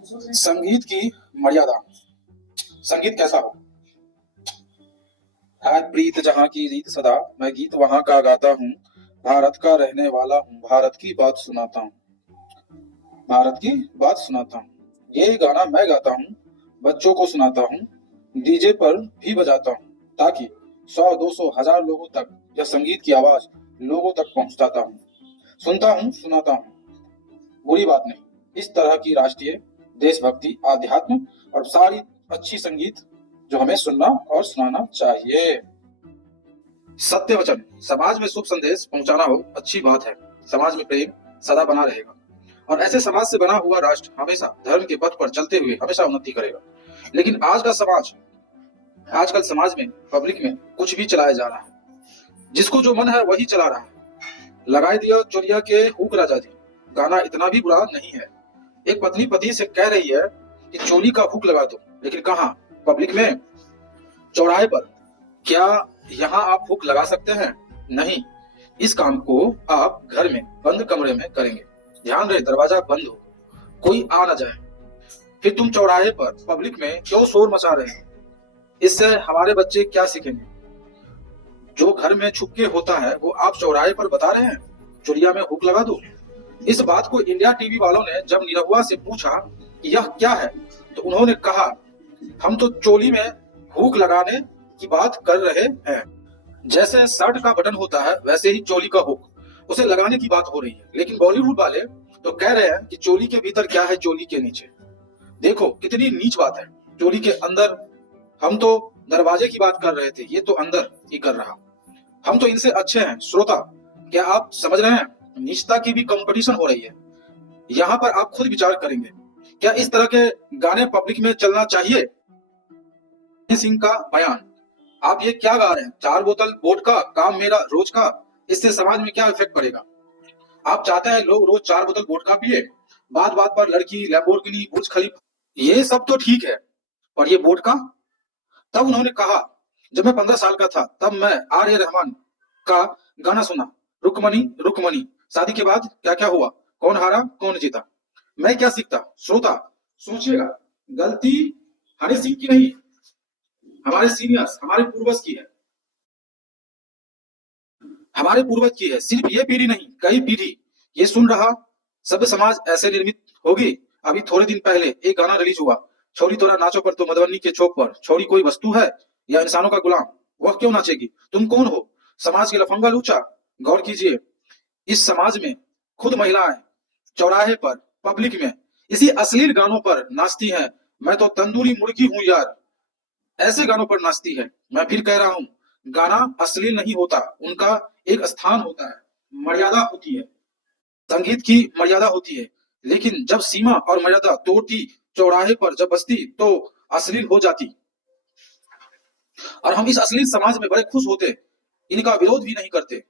संगीत की मर्यादा। संगीत कैसा हो? है प्रीत जहाँ की रीत सदा, मैं गीत वहाँ का गाता हूँ। भारत का रहने वाला हूँ, भारत की बात सुनाता हूँ। भारत की बात सुनाता हूँ। ये गाना मैं गाता हूँ, बच्चों को सुनाता हूँ, डीजे पर भी बजाता हूँ, ताकि 100 200 1000 लोगों तक यह संगीत की आवाज लोगों तक पहुंचाता हूँ। सुनता हूँ, सुनाता हूँ, बुरी बात नहीं। इस तरह की राष्ट्रीय देशभक्ति, आध्यात्म और सारी अच्छी संगीत जो हमें सुनना और सुनाना चाहिए। सत्य वचन। समाज में शुभ संदेश पहुंचाना हो अच्छी बात है। समाज में प्रेम सदा बना रहेगा और ऐसे समाज से बना हुआ राष्ट्र हमेशा धर्म के पथ पर चलते हुए हमेशा उन्नति करेगा। लेकिन आजकल समाज में, पब्लिक में कुछ भी चलाया जा रहा है, जिसको जो मन है वही चला रहा है। लगाए दिया चोरिया के हुक राजा जी। गाना इतना भी बुरा नहीं है। एक पत्नी पति से कह रही है कि चोली का हुक लगा दो, लेकिन कहाँ? पब्लिक में, चौराहे पर। क्या यहाँ आप हुक लगा सकते हैं? नहीं। इस काम को आप घर में बंद कमरे में करेंगे। ध्यान रहे, दरवाजा बंद हो, कोई आ ना जाए। फिर तुम चौराहे पर पब्लिक में क्यों शोर मचा रहे हैं? इससे हमारे बच्चे क्या सीखेंगे? जो घर में छुप के होता है वो आप चौराहे पर बता रहे हैं चुरिया में हुक लगा दो। इस बात को इंडिया टीवी वालों ने जब निरहुआ से पूछा कि यह क्या है, तो उन्होंने कहा, हम तो चोली में हुक लगाने की बात कर रहे हैं। जैसे शर्ट का बटन होता है वैसे ही चोली का हुक, उसे लगाने की बात हो रही है। लेकिन बॉलीवुड वाले तो कह रहे हैं कि चोली के भीतर क्या है, चोली के नीचे। देखो कितनी नीच बात है। चोली के अंदर हम तो दरवाजे की बात कर रहे थे, ये तो अंदर ही कर रहा। हम तो इनसे अच्छे हैं। श्रोता, क्या आप समझ रहे हैं? निष्ठा की भी कंपटीशन हो रही है। यहाँ पर आप खुद विचार करेंगे, क्या इस तरह के गाने पब्लिक में चलना चाहिए? सिंह का बयान। आप ये क्या गा रहे हैं? 4 बोतल वोडका, काम मेरा रोज का। इससे समाज में क्या इफेक्ट पड़ेगा? आप चाहते हैं लोग रोज 4 बोतल वोडका पिए? बात बात पर लड़की, लैम्बोर्गिनी, बुर्ज खलीफा, ये सब तो ठीक है, पर ये वोडका? तब उन्होंने कहा, जब मैं 15 साल का था तब मैं आर ए रहमान का गाना सुना, रुकमनी रुकमनी। शादी के बाद क्या क्या हुआ, कौन हारा कौन जीता। मैं क्या सीखता? श्रोता सोचिएगा, गलती हनी सिंह की नहीं, हमारे सीनियर्स, हमारे पूर्वज की है। हमारे पूर्वज की है। सिर्फ ये पीढ़ी नहीं, कई पीढ़ी ये सुन रहा। सभ्य समाज ऐसे निर्मित होगी। अभी थोड़े दिन पहले एक गाना रिलीज हुआ, छोरी तोरा नाचो पर तो मधुबनी के चौक पर। छोरी कोई वस्तु है या इंसानों का गुलाम? वह क्यों नाचेगी? तुम कौन हो? समाज के लफंगा लूचा। गौर कीजिए, इस समाज में खुद महिलाएं चौराहे पर, पब्लिक में इसी अश्लील गानों पर नाचती हैं। मैं तो तंदूरी मुर्गी हूं यार, ऐसे गानों पर नाचती है। मैं फिर कह रहा हूं, गाना अश्लील नहीं होता, उनका एक स्थान होता है, मर्यादा होती है। संगीत की मर्यादा होती है, लेकिन जब सीमा और मर्यादा तोड़ती, चौराहे पर जब बजती, तो अश्लील हो जाती। और हम इस अश्लील समाज में बड़े खुश होते, इनका विरोध भी नहीं करते,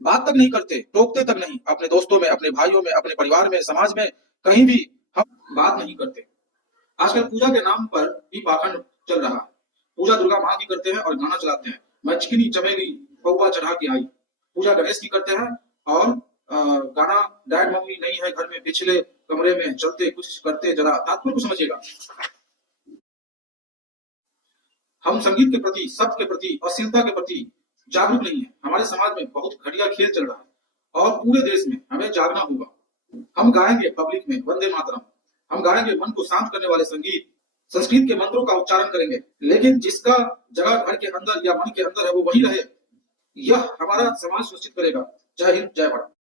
बात तक नहीं करते, टोकते तक नहीं। अपने दोस्तों में, अपने भाइयों में, अपने परिवार में, समाज में, कहीं भी हम बात नहीं करते। आजकल पूजा के नाम पर भी पाखंड चल रहा है। पूजा दुर्गा माँ की करते हैं और गाना चलाते हैं, मैं चिकनी चमेली पौवा चढ़ा के आई। पूजा गणेश की करते हैं और गाना, डैड मम्मी नहीं है घर में, पिछले कमरे में चलते कुछ करते, जरा तात्पर्य को समझिएगा। हम संगीत के प्रति, शब्द के प्रति, अश्लीलता के प्रति जागरूक नहीं है। हमारे समाज में बहुत घटिया खेल चल रहा है और पूरे देश में हमें जागना होगा। हम गाएंगे पब्लिक में वंदे मातरम, हम गाएंगे मन को शांत करने वाले संगीत, संस्कृत के मंत्रों का उच्चारण करेंगे, लेकिन जिसका जगह घर के अंदर या मन के अंदर है वो वही रहे। यह हमारा समाज सुनिश्चित करेगा। जय हिंद, जय भारत।